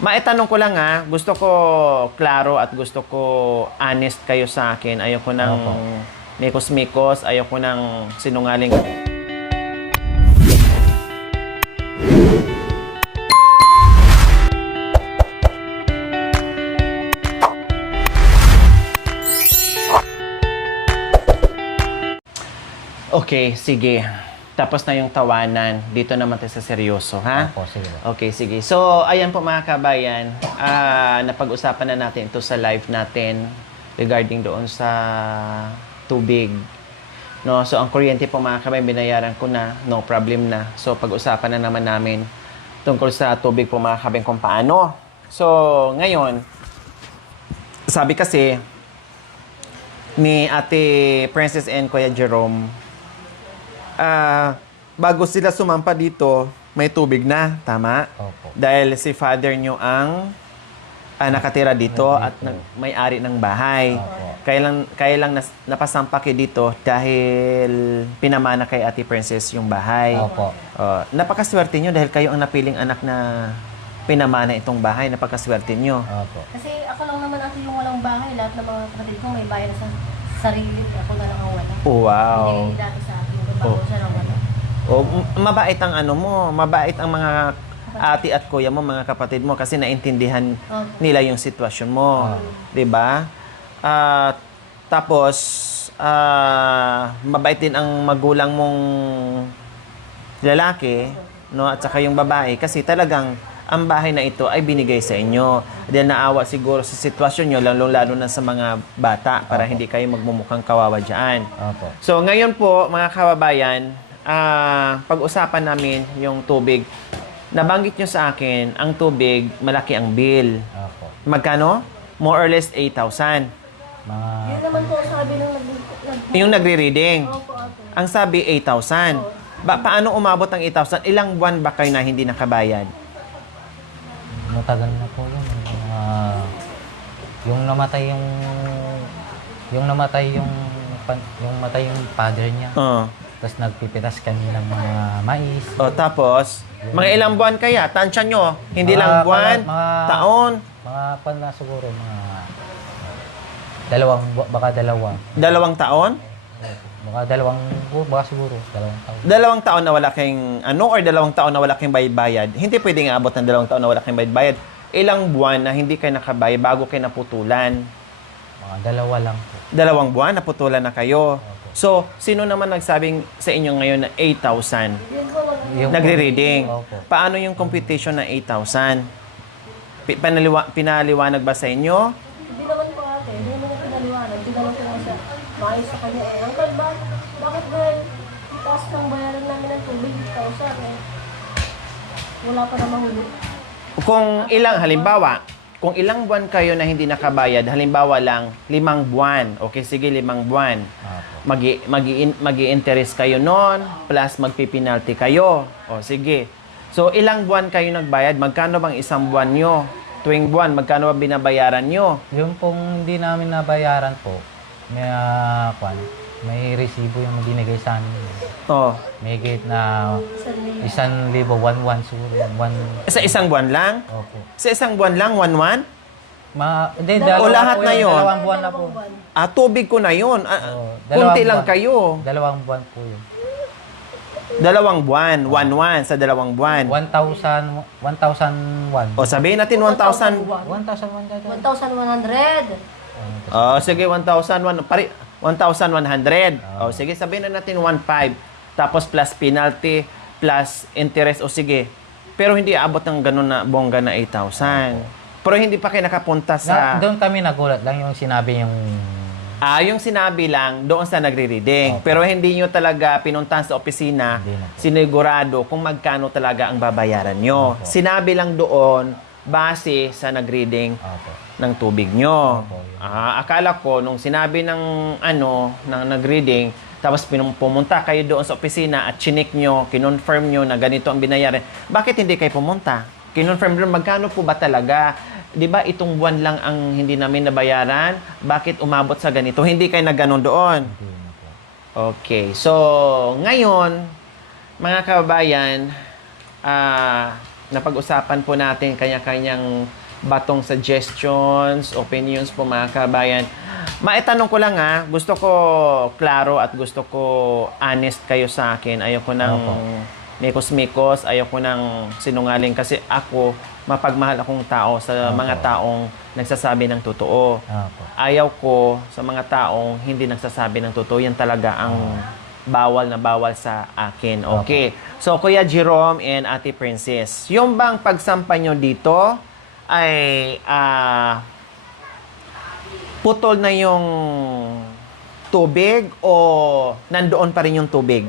Maitanong ko lang gusto ko klaro at gusto ko honest kayo sa akin. Ayoko ng Opo. mikos-mikos, ayoko ng sinungaling. Okay, sige. Tapos na yung tawanan. Dito naman tayo sa seryoso, ha? Opo, sige. Okay, sige. So, ayan po mga kabayan. Napag-usapan na natin ito sa live natin regarding doon sa tubig. No, so ang kuryente po mga kabayan, binayaran ko na. No problem na. So, pag-usapan na naman namin tungkol sa tubig po mga kabayan kung paano. So, ngayon, sabi kasi ni Ate Princess and Kuya Jerome, bago sila sumampa dito, may tubig na, tama? Opo. Dahil si father nyo ang nakatira dito at may-ari ng bahay. Opo. Kaya lang napasampa kayo dito dahil pinamana kay Ate Princess yung bahay. Opo. Napakaswerte nyo dahil kayo ang napiling anak na pinamana itong bahay. Napakaswerte nyo. Opo. Kasi ako lang naman ate yung walang bahay. Lahat ng mga kapatid ko may bayan sa sarili. Ako na lang ang wala. Wow. Hindi dati sa akin. Bago siya lang wala. Mabait ang ano mo, mabait ang mga ate at kuya mo, mga kapatid mo kasi naintindihan nila yung sitwasyon mo, 'di ba? Tapos mabait din ang magulang mong lalaki, no, at saka yung babae kasi talagang ang bahay na ito ay binigay sa inyo. Then naawa siguro sa sitwasyon nyo, lalo na sa mga bata para hindi kayo magmumukhang kawawa dyan. Opo. So ngayon po mga kababayan, pag-usapan namin yung tubig. Nabanggit nyo sa akin, ang tubig, malaki ang bill. Opo. Magkano? More or less 8,000. Mga... Yun naman po ang sabi ng Yung nagre-reading. Opo, ate. Ang sabi 8,000. Paano umabot ng 8,000? Ilang buwan ba kayo na hindi nakabayad? Matagal na po yun. Yung namatay yung father niya. Tapos nagpipitas kami ng mga mais. Tapos, mga ilang buwan kaya? Tansya nyo? Hindi lang buwan? Taon? Mga pan na siguro, baka dalawa. 2 taon? Baka siguro, 2 taon. 2 taon na wala kayong or 2 taon na wala kayong bayad? Hindi pwedeng aabot ng 2 taon na wala kayong bayad. Ilang buwan na hindi kayo nakabayad bago kayo naputulan? Mga 2 lang po. 2 buwan, naputulan na kayo. So, sino naman nagsabing sa inyo ngayon na 8,000? Yun po Yung- Nagre-reading. Opo. Paano yung computation ng 8,000? Pinaliwanag ba sa inyo? Hindi naman po ate. Hindi naman yung pinaliwanag. Tinanong ko lang siya. Maayos sa kanya eh. Uncle, bakit ba taas ng bayaran namin ng tubig? 1,000 eh. Wala pa namang huli. Kung ilang buwan kayo na hindi nakabayad, halimbawa lang 5 buwan. Okay, sige, 5 buwan. Opo. Magi-interest kayo noon, plus magpipinalty kayo. O, sige. So, ilang buwan kayo nagbayad? Magkano bang isang buwan nyo? Tuwing buwan, magkano ba binabayaran nyo? Yung pong hindi namin nabayaran po, may resibo yung binigay sa amin. O, May gate na 1,000. 1,000, 1,100 siguro. sa isang buwan lang? Opo. Sa isang buwan lang, 1,100? Hindi, O, lahat po na yun? 2 buwan na po. Tubig ko na yun. Oo, Kunti 2 lang buwan. kayo. 2 buwan po yun. 2 buwan, 1,100 sa 2 buwan. 1,001. O, sabihin natin 1,000. 1,100. 1,100. Sige, 1,100. O, sige, sabihin na natin 1,500. Tapos plus penalty, plus interest. O, sige. Pero hindi aabot ng ganun na bongga na 8,000. Pero hindi pa kayo nakapunta sa... Doon kami nagulat lang yung sinabi yung... yung sinabi lang doon sa nagre-reading. Opo. Pero hindi nyo talaga pinuntahan sa opisina, Hindi na po. sinigurado kung magkano talaga ang babayaran nyo. Opo. Sinabi lang doon, base sa nag-reading Opo. ng tubig nyo. Opo. Akala ko, nung sinabi ng nag-reading, tapos pumunta kayo doon sa opisina at chinik nyo, kinonfirm nyo na ganito ang binayaran, bakit hindi kayo pumunta? Kinonfirm doon, magkano po ba talaga? Di ba itong buwan lang ang hindi namin nabayaran? Bakit umabot sa ganito? Hindi kayo nagganon doon. Hindi na po. Okay. So, ngayon, mga kababayan, napag-usapan po natin kanya-kanyang batong suggestions, opinions po mga kabayan. Maitanong ko lang gusto ko klaro at gusto ko honest kayo sa akin. Ayoko nang mikos-mikos, ayoko nang sinungaling kasi ako, mapagmahal akong tao sa mga taong nagsasabi ng totoo. Ayaw ko sa mga taong hindi nagsasabi ng totoo. Yan talaga ang bawal na bawal sa akin. Okay. So, Kuya Jerome and Ate Princess, yung bang pagsampa nyo dito ay putol na yung tubig o nandoon pa rin yung tubig?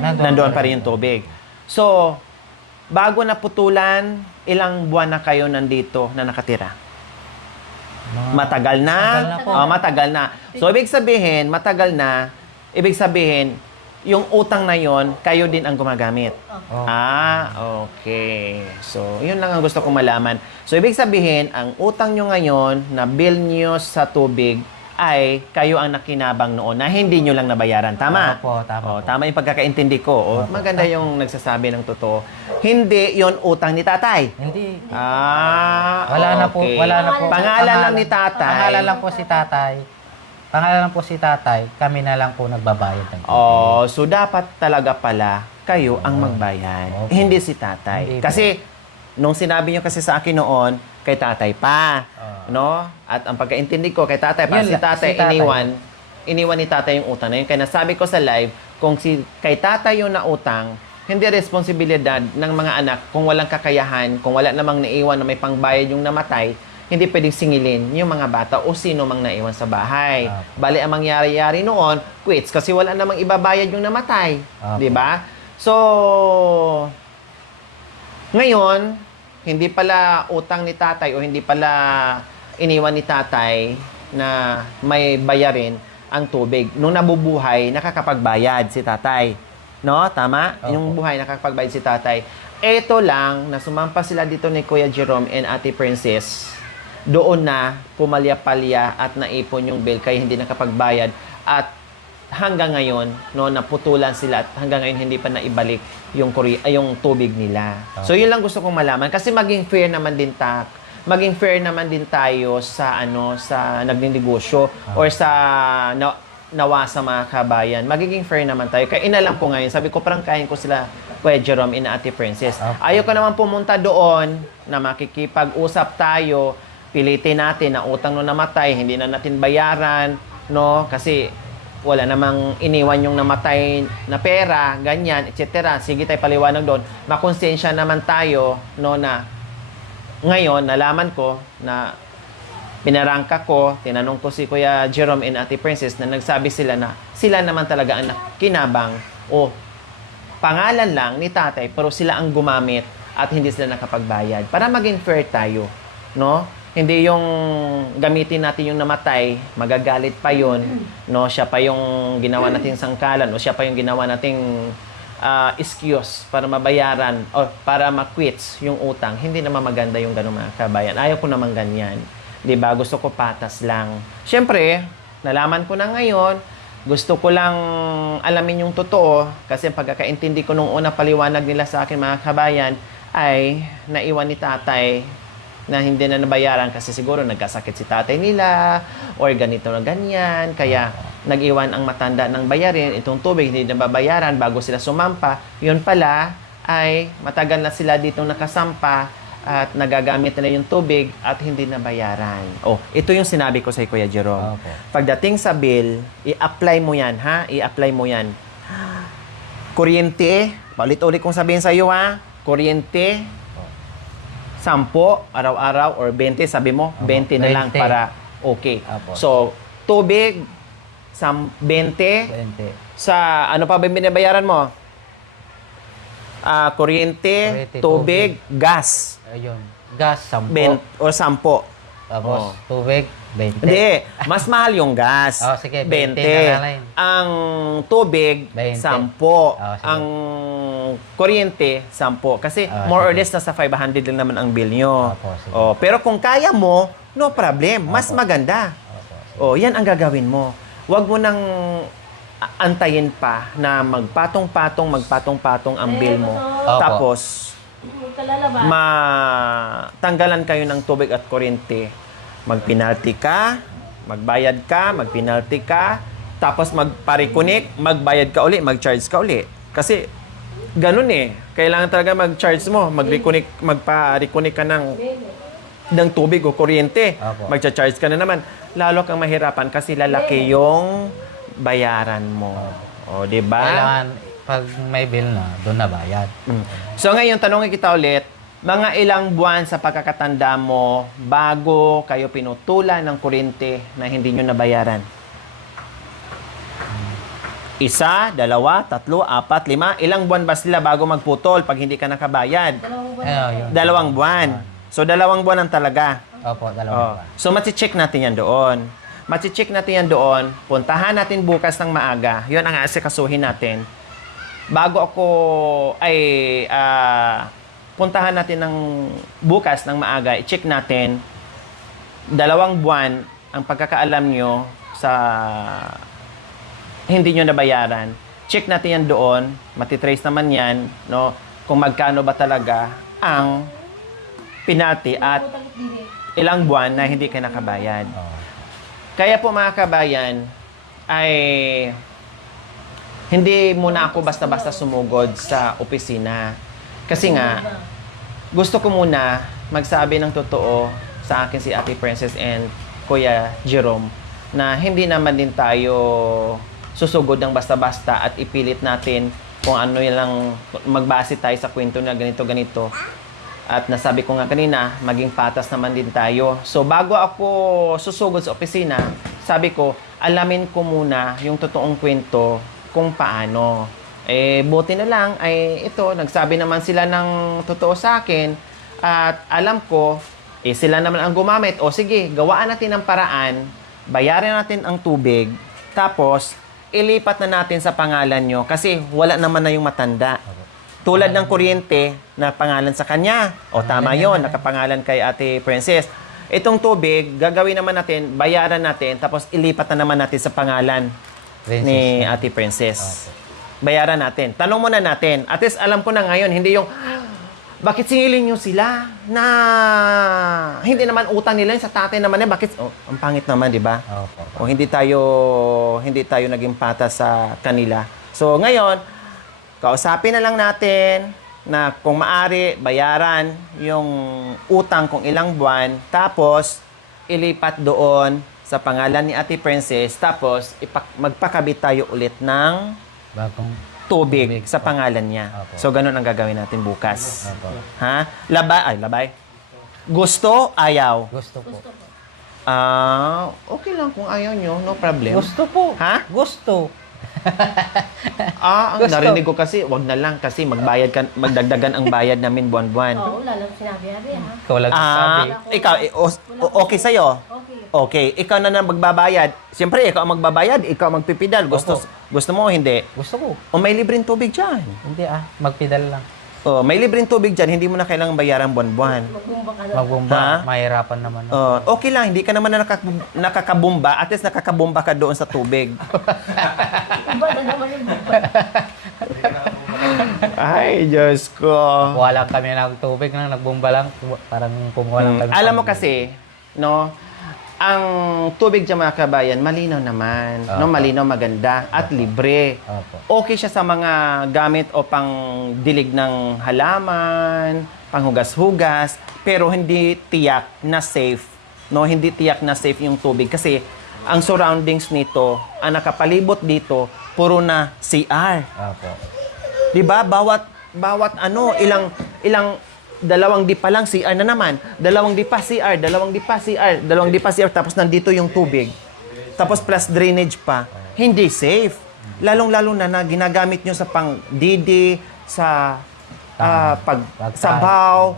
Nandoon pa rin yung tubig. So, bago naputulan, ilang buwan na kayo nandito na nakatira? Matagal na? Matagal na. So, ibig sabihin, matagal na, ibig sabihin, yung utang na yon kayo din ang gumagamit. Okay. So, yun lang ang gusto kong malaman. So, ibig sabihin, ang utang nyo ngayon na bill nyo sa tubig ay kayo ang nakinabang noon na hindi nyo lang nabayaran. Tama? Tama. Tama yung pagkakaintindi ko. Maganda yung nagsasabi ng totoo. Hindi yon utang ni tatay. Hindi. Wala na po. Pangalan lang ni tatay. Pangalan lang po si tatay. Kami na lang po nagbabayad ng tubig. So dapat talaga pala kayo ang magbayad. Hindi si tatay. Hindi po. Kasi nung sinabi niyo kasi sa akin noon, kay tatay pa. No? At ang pagkaintindi ko kay tatay pa, Yun si lang, tatay, si tatay. iniwan ni tatay yung utang na yun. Kaya nasabi ko sa live, kung kay tatay yung nautang, hindi responsibilidad ng mga anak kung walang kakayahan, kung wala namang naiwan na may pangbayad yung namatay, hindi pwedeng singilin yung mga bata o sino mang naiwan sa bahay. Bali, ang mangyari-yari noon, quits kasi wala namang ibabayad yung namatay. Di ba? So, ngayon, hindi pala utang ni tatay o hindi pala iniwan ni tatay na may bayarin ang tubig. Nung nabubuhay, nakakapagbayad si tatay. No? Tama? Yung buhay, nakakapagbayad si tatay. Ito lang, na sumampa sila dito ni Kuya Jerome and Ate Princess, doon na pumalya-palya at naipon yung bill kaya hindi nakapagbayad at hanggang ngayon naputulan sila at hanggang ngayon hindi pa naibalik yung tubig nila. So yun lang gusto kong malaman kasi maging fair naman din tayo sa sa nagninegosyo or sa nawa sa mga kabayan. Magiging fair naman tayo. Kaya inalam ko ngayon, sabi ko prangkahin ko sila Kuya Jerome and Ate Princess. Ayaw ko naman pumunta doon na makikipag-usap tayo. Pilitin natin na utang no namatay, hindi na natin bayaran, no? Kasi wala namang iniwan yung namatay na pera, ganyan, etc. Sige tayo paliwanag doon. Makonsensya naman tayo, no, na ngayon, nalaman ko na pinarangka ko, tinanong ko si Kuya Jerome and Ate Princess na nagsabi sila na sila naman talaga ang kinabang o pangalan lang ni tatay pero sila ang gumamit at hindi sila nakapagbayad. Para maging fair tayo, no? Hindi yung gamitin natin yung namatay, magagalit pa yun, no? Siya pa yung ginawa nating sangkalan o siya pa yung ginawa nating excuse para mabayaran o para ma-quits yung utang. Hindi naman maganda yung ganun mga kabayan. Ayaw ko naman ganyan. 'Di ba? Gusto ko patas lang. Siyempre, nalaman ko na ngayon, gusto ko lang alamin yung totoo kasi ang pagkakaintindi ko nung una paliwanag nila sa akin mga kabayan ay naiwan ni tatay na hindi na nabayaran kasi siguro nagkasakit si tatay nila or ganito na ganyan. Kaya nag-iwan ang matanda ng bayarin. Itong tubig hindi nababayaran bago sila sumampa. Yun pala ay matagal na sila dito nakasampa at nagagamit nila yung tubig at hindi nabayaran. Ito yung sinabi ko sa Kuya Jerome. Pagdating sa bill, i-apply mo yan, ha? I-apply mo yan. Kuryente, paulit-ulit kong sabihin sa iyo, ha? Kuryente, 10 araw-araw or 20, sabi mo, 20 na lang 20. para okay. So, tubig, 20. Sa, ano pa ba yung binabayaran mo? Kuryente, tubig, gas. Ayun. Gas, 10. 10. Tapos, tubig, 20. Hindi, mas mahal yung gas. Sige, 20. 20 na lang. Ang tubig, 20. 10. Sige. Ang kuryente, 10. Kasi more or less, nasa 500 lang naman ang bill nyo. Pero kung kaya mo, no problem. Mas maganda. Yan ang gagawin mo. Huwag mo nang antayin pa na magpatong-patong ang bill mo. Tapos, Huwag ka lalabas. matanggalan kayo ng tubig at kuryente, magpenalty ka, magbayad ka, magpenalty ka, tapos magpa-reconnect, magbayad ka uli, mag-charge ka uli. Kasi ganun eh. Kailangan talaga mag-charge mo, mag-reconnect, magpa-reconnect ka ng tubig o kuryente. Apo. Magcha-charge ka na naman. Lalo kang mahirapan kasi lalaki yung bayaran mo. O, di ba? Kailangan, pag may bill na, doon na bayad. So ngayon, tanongin kita ulit, mga ilang buwan sa pagkakatanda mo bago kayo pinutulan ng kuryente na hindi nyo nabayaran? 1, 2, 3, 4, 5. Ilang buwan ba sila bago magputol pag hindi ka nakabayad? 2 buwan. 2 buwan. So 2 buwan ang talaga. Opo, Oh. dalawang buwan. So mati-check natin yan doon. Mati-check natin yan doon. Puntahan natin bukas ng maaga. Yun ang aasikasuhin natin. Bago ako ay puntahan natin ng bukas ng maaga, i-check natin 2 buwan ang pagkakaalam nyo sa hindi nyo nabayaran. Check natin yan doon. Matitrace naman yan, no? Kung magkano ba talaga ang penalty at ilang buwan na hindi ka nakabayad. Oo. Kaya po mga kabayan, ay hindi muna ako basta-basta sumugod sa opisina. Kasi nga, gusto ko muna magsabi ng totoo sa akin si Ate Princess and Kuya Jerome na hindi naman din tayo susugod ng basta-basta at ipilit natin kung ano lang magbase tayo sa kwento na ganito-ganito. At nasabi ko nga kanina, maging patas naman din tayo. So bago ako susugod sa opisina, sabi ko, alamin ko muna yung totoong kwento kung paano. Eh, buti na lang, ay ito, nagsabi naman sila ng totoo sa akin. At alam ko, sila naman ang gumamit. O sige, gawaan natin ang paraan, bayaran natin ang tubig, tapos ilipat na natin sa pangalan nyo kasi wala naman na yung matanda. Tulad ng kuryente na pangalan sa kanya. O tama yon, nakapangalan kay Ate Princess. Itong tubig, gagawin naman natin, bayaran natin, tapos ilipat na naman natin sa pangalan ni Ate Princess. Bayaran natin. Tanong muna natin. At least alam ko na ngayon, hindi yung, bakit singilin nyo sila na hindi naman utang nila yun sa tatay naman eh. Bakit? Oh, ang pangit naman, di ba? Opo. O hindi tayo naging patas sa kanila. So ngayon, kausapin na lang natin na kung maari bayaran yung utang kung ilang buwan, tapos ilipat doon sa pangalan ni Ate Princess, tapos magpakabit tayo ulit ng Bagong tubig sa pangalan niya. Opo. So ganun ang gagawin natin bukas. Opo. Ha? Labay. Gusto, ayaw. Gusto po. Okay lang kung ayaw nyo, no problem. Gusto po. Ha? Gusto. Ang Gusto. narinig ko kasi, wag na lang kasi magdagdagan ang bayad namin buwan-buwan. Oo, wala lang sinabi ha. Ikaw lang sabi. Ikaw, okay sa'yo? Okay. Okay, ikaw na magbabayad. Siyempre, ikaw ang magbabayad, ikaw ang magpipidal. Gusto mo o hindi? Gusto ko. O may libreng tubig dyan. Hindi magpidal lang. O, may libreng tubig dyan, hindi mo na kailangang bayaran buwan-buwan. Magbumba ka na. Magbumba, Ha? mahirapan naman. Okay lang, hindi ka naman na nakakabumba. At least nakakabumba ka doon sa tubig. Iba na naman yung bumba. Ay, Diyos ko. Kuha lang kami ng tubig na nagbumba lang. Parang kumuha lang kami. Alam mo kasi, no, ang tubig dyan mga kabayan, malinaw naman. No, Opo. malinaw, maganda, at libre. Opo. Okay siya sa mga gamit o pang dilig ng halaman, panghugas-hugas, pero hindi tiyak na safe. No, hindi tiyak na safe yung tubig kasi ang surroundings nito, ang nakapalibot dito, puro na CR. Opo. 'Di ba? Bawat ilang dalawang di pa lang CR na naman. Dalawang di pa CR, dalawang di pa CR, dalawang di pa CR, tapos nandito yung tubig. Tapos plus drainage pa. Hindi safe. Lalong-lalo na ginagamit nyo sa pang-didi, sa pagsabaw,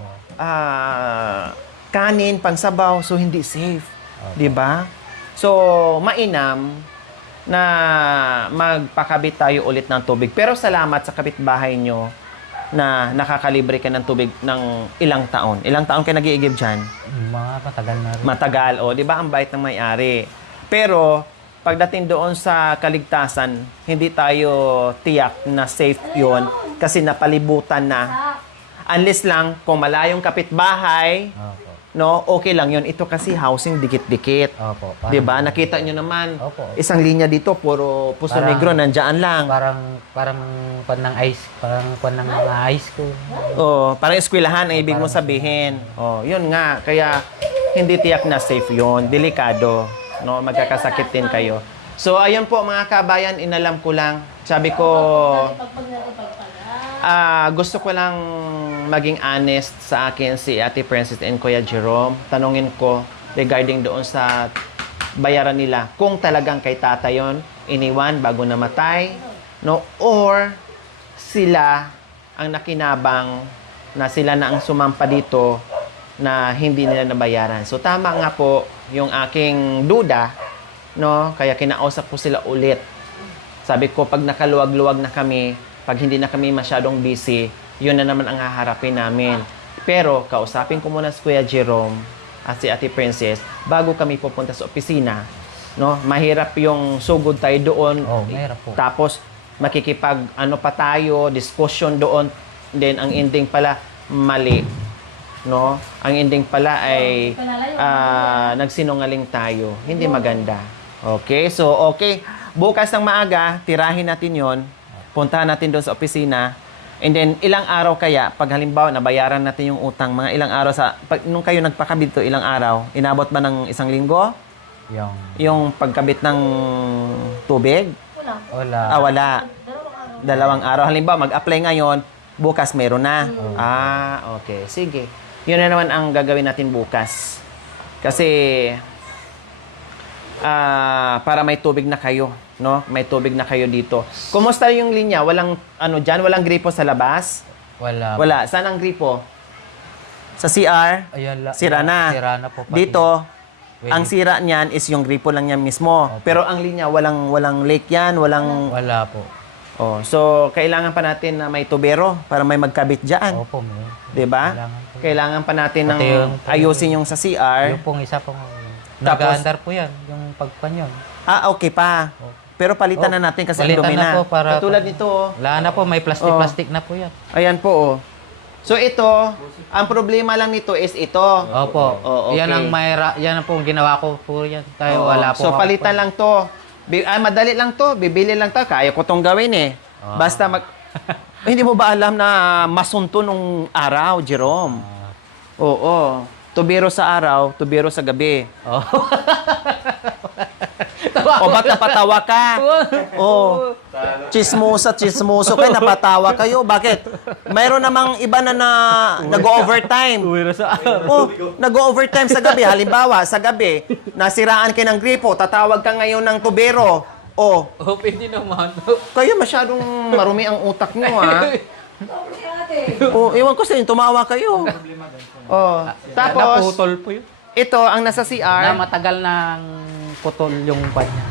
kanin, pangsabaw. So, hindi safe. Di ba? So, mainam na magpakabit tayo ulit ng tubig. Pero salamat sa kapitbahay nyo na nakakalibre ka ng tubig ng ilang taon. Ilang taon ka nag-iigib dyan? Mga matagal na rin. Matagal. O, di ba? Ang bait ng may-ari. Pero, pagdating doon sa kaligtasan, hindi tayo tiyak na safe yon kasi napalibutan na. Unless lang, kung malayong kapitbahay, Opo. no, okay lang yun. Ito kasi housing dikit-dikit. Opo. 'Di ba? Nakita nyo naman, Opo. isang linya dito, puro Puso Parang- Negro, nandiyan lang. Parang kwan ng ice, parang kwan ng mga high school. Oh, parang eskwelahan ang ibig mong sabihin. Oh, yun nga. Kaya hindi tiyak na safe yun. Delikado. No, magkakasakit din kayo. So, ayun po mga kabayan, inalam ko lang. Sabi ko, gusto ko lang maging honest sa akin si Ate Princess and Kuya Jerome. Tanungin ko regarding doon sa bayaran nila. Kung talagang kay tata yon iniwan bago namatay, no? Or sila ang nakinabang na sila na ang sumampa dito na hindi nila nabayaran. So tama nga po yung aking duda, no? Kaya kinausap ko sila ulit. Sabi ko pag nakaluwag-luwag na kami, pag hindi na kami masyadong busy, yun na naman ang haharapin namin. Pero kausapin ko muna si Kuya Jerome at si Ate Princess bago kami pupunta sa opisina, no? Mahirap yung sugod tayo doon. Oh, mahirap po. Tapos makikipag ano pa tayo, discussion doon, then ang ending pala mali, no? Ang ending pala ay nagsinungaling tayo. Hindi maganda. Okay? So, okay. Bukas ng maaga, tirahin natin 'yon. Puntahan natin doon sa opisina. And then, ilang araw kaya, pag halimbawa, nabayaran natin yung utang, mga ilang araw nung kayo nagpakabit to, ilang araw, inabot ba ng isang linggo? Yung pagkabit ng tubig? Wala. Wala. Dalawang araw. Halimbawa, mag-apply ngayon, bukas meron na. Okay. Sige. Yun na naman ang gagawin natin bukas. Kasi, para may tubig na kayo, no? May tubig na kayo dito. Kumusta yung linya? Walang, walang gripo sa labas? Wala. Wala. Saan ang gripo? Sa CR? Ayun, Sira na. Sira na po. Pati. Dito, Wait. ang sira niyan is yung gripo lang niya mismo. Opo. Pero ang linya, walang leak yan, walang... Wala po. Oh, so, kailangan pa natin na may tubero para may magkabit dyan. Opo, may. 'Di ba? Kailangan pa natin ng Pati yung- ayusin yung sa CR. Yung pong isa pong Tapos- nag-aandar po yan, yung pagpan yun. Okay pa. Pero palitan na natin kasi ang Palitan dumi na na. po para- Katulad nito, oh. Wala na po, may plastic na po yan. Ayan po, oh. So ito, ang problema lang nito is ito. Opo. Oh, okay. Yan ang po ginawa ko po yan. Tayo Oo. wala po. So palitan lang to. Madali lang to. Bibili lang to. Kaya ko tong gawin eh. Basta hindi mo ba alam na masunto nung araw, Jerome? Oo. Tubero sa araw, tubero sa gabi. Oh. O ba't napatawa ka? Oh. Chismoso kayo, napatawa kayo. Bakit? Mayroon namang iba na nag-overtime. Oh, nag-overtime sa gabi. Halimbawa, sa gabi, nasiraan kayo ng gripo, tatawag ka ngayon ng tubero. Oh, Pwede naman. kayo masyadong marumi ang utak nyo, ha? Oh, iwan ko sa inyo, tumawa kayo. Oh, tapos, Naputol po yun. ito, ang nasa Na CR. matagal nang putol yung pan niya.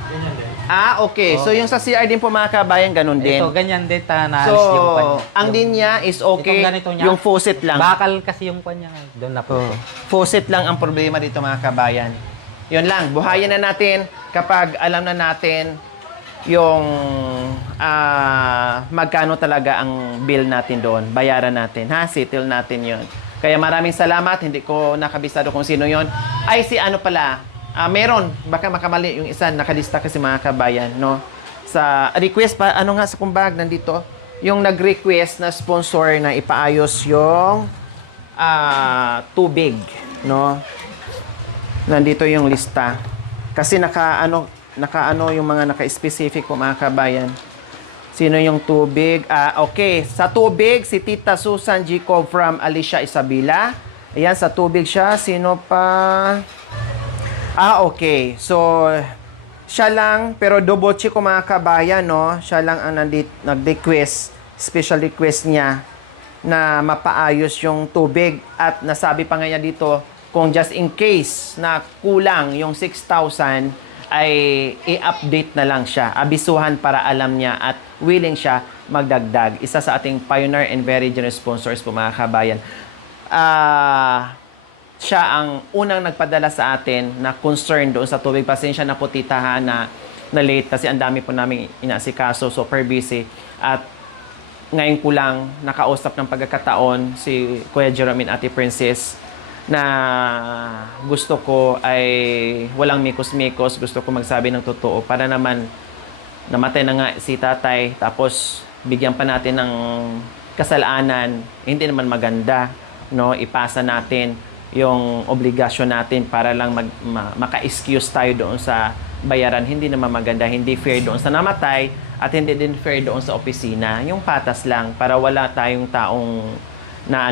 Okay. So, yung sa CR din po mga kabayan, ganun din. Ito, ganyan din, naalis So, yung pan niya. ang linya is okay. Itong ganito niya. Yung faucet lang. Bakal kasi yung pan niya. Doon na po. Faucet lang ang problema dito mga kabayan. Yun lang. Buhayin na natin kapag alam na natin yung magkano talaga ang bill natin doon. Bayaran natin. Settle natin yun. Kaya maraming salamat. Hindi ko nakabisado kung sino yon. Ay, si ano pala. Meron. Baka makamali yung isa. Nakalista kasi mga kabayan. No? Sa request pa. Ano nga sa kumbag nandito? Yung nag-request na sponsor na ipaayos yung tubig. No? Nandito yung lista. Kasi naka yung mga naka-specific po mga kabayan. Sino yung tubig? Okay. Sa tubig, si Tita Susan Jacob from Alicia Isabela. Ayan, sa tubig siya. Sino pa? Okay. So, siya lang, pero double check ko mga kabayan, no? Siya lang ang nag-request, special request niya na mapaayos yung tubig. At nasabi pa nga niya dito, kung just in case na kulang yung 6,000, ay i-update na lang siya. Abisuhan para alam niya at willing siya magdagdag. Isa sa ating pioneer and very generous sponsors po mga kabayan. Siya ang unang nagpadala sa atin na concern doon sa tubig. Pasensya na po titahan na late kasi ang dami po namin inaasikaso, super busy. At ngayon ko lang nakausap ng pagkakataon si Kuya Jerome and Ate Princess na gusto ko ay walang mikos-mikos, gusto ko magsabi ng totoo para naman namatay na nga si tatay tapos bigyan pa natin ng kasalanan, hindi naman maganda, no? Ipasa natin yung obligasyon natin para lang maka-excuse tayo doon sa bayaran. Hindi naman maganda, hindi fair doon sa namatay at hindi din fair doon sa opisina. Yung patas lang para wala tayong taong na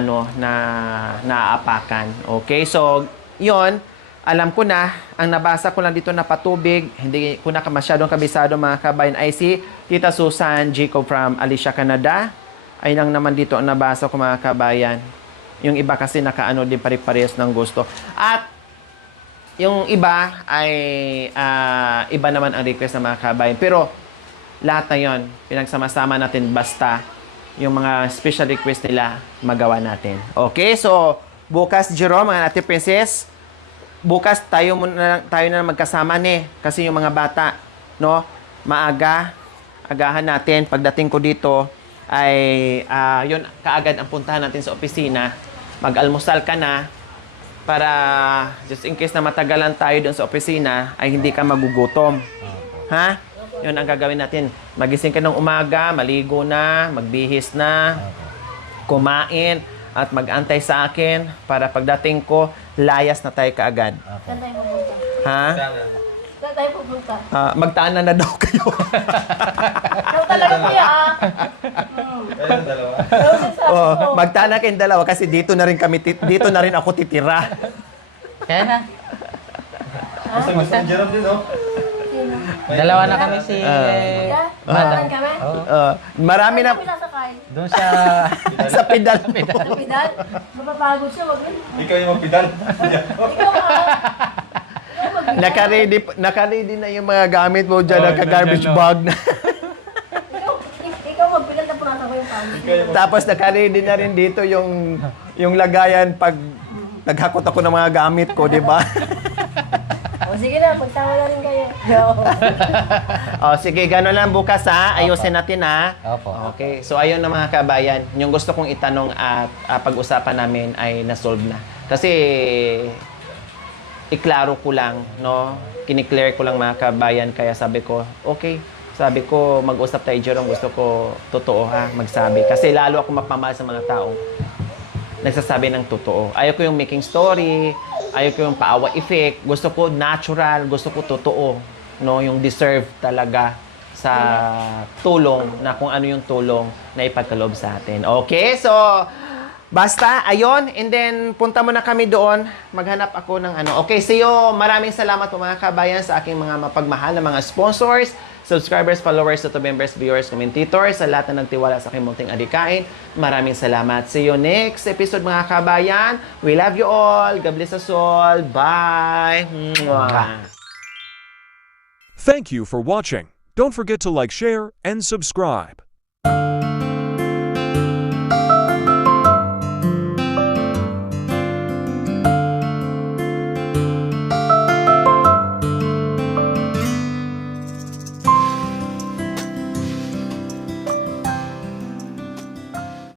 naaapakan. Okay? So, yon alam ko na, ang nabasa ko lang dito na patubig, hindi ko na masyadong kabisado mga kabayan, ay si Tita Susan Jacob from Alicia, Canada. Ay lang naman dito ang nabasa ko mga kabayan. Yung iba kasi nakaano din pare-parehas ng gusto. At yung iba ay iba naman ang request ng mga kabayan. Pero lahat na yon pinagsama-sama natin basta yung mga special request nila magawa natin. Okay? So, bukas Jerome, mga Ate Princess, bukas tayo na magkasama ni kasi yung mga bata, no? Agahan natin pagdating ko dito ay yun kaagad ang puntahan natin sa opisina. Mag-almusal ka na para just in case na matagalan tayo doon sa opisina ay hindi ka magugutom. Ha? Yun ang gagawin natin. Magising ka ng umaga, maligo na, magbihis na, kumain, at mag-antay sa akin para pagdating ko, layas na tayo kaagad. Saan tayo pupunta? Ha? Saan tayo pupunta? Magtaanan na daw kayo. Ikaw talaga kuya ah. Ayun, dalawa. Magtaanan kayong dalawa kasi dito na rin ako titira. Kaya na. Gusto ni Jerome din, no? Dalawa na kami si... Saan kami? Marami na Saan kami nasakay? Doon sa... sa pedal. Sa Pidal? Mapapagod siya, wag yun. Ikaw yung magpidal. Ikaw ah. Naka-ready na yung mga gamit mo dyan, Oh, naka-garbage nandiyan, no? bag na. Ikaw magbilang na punasa ko yung family. Tapos naka-ready na rin dito yung lagayan pag naghakot ako ng mga gamit ko, di ba? O sige na, pagtama na rin kayo. Sige, gano'n lang bukas ha. Ayusin natin ha. Opo. Okay, so ayun na mga kabayan. Yung gusto kong itanong at pag-usapan namin ay nasolve na. Kasi iklaro ko lang, no? Kiniklear ko lang mga kabayan. Kaya sabi ko, okay. Sabi ko, mag-usap tayo, Jerome. Gusto ko totoo ha, magsabi. Kasi lalo ako mapamahal sa mga taong nagsasabi ng totoo. Ayaw ko yung making story, ayaw ko yung paawa effect. Gusto ko natural, gusto ko totoo. No? Yung deserve talaga sa tulong na kung ano yung tulong na ipagkaloob sa atin. Okay? So, basta, ayun. And then, punta muna kami doon. Maghanap ako ng ano. Okay, see you. Maraming salamat po mga kabayan sa aking mga mapagmahal na mga sponsors, subscribers, followers, YouTube members, viewers, commentators, sa lahat na nagtiwala sa aking munting adikain. Maraming salamat. See you next episode mga kabayan. We love you all. God bless us all. Bye. Mwah. Thank you for watching. Don't forget to like, share, and subscribe.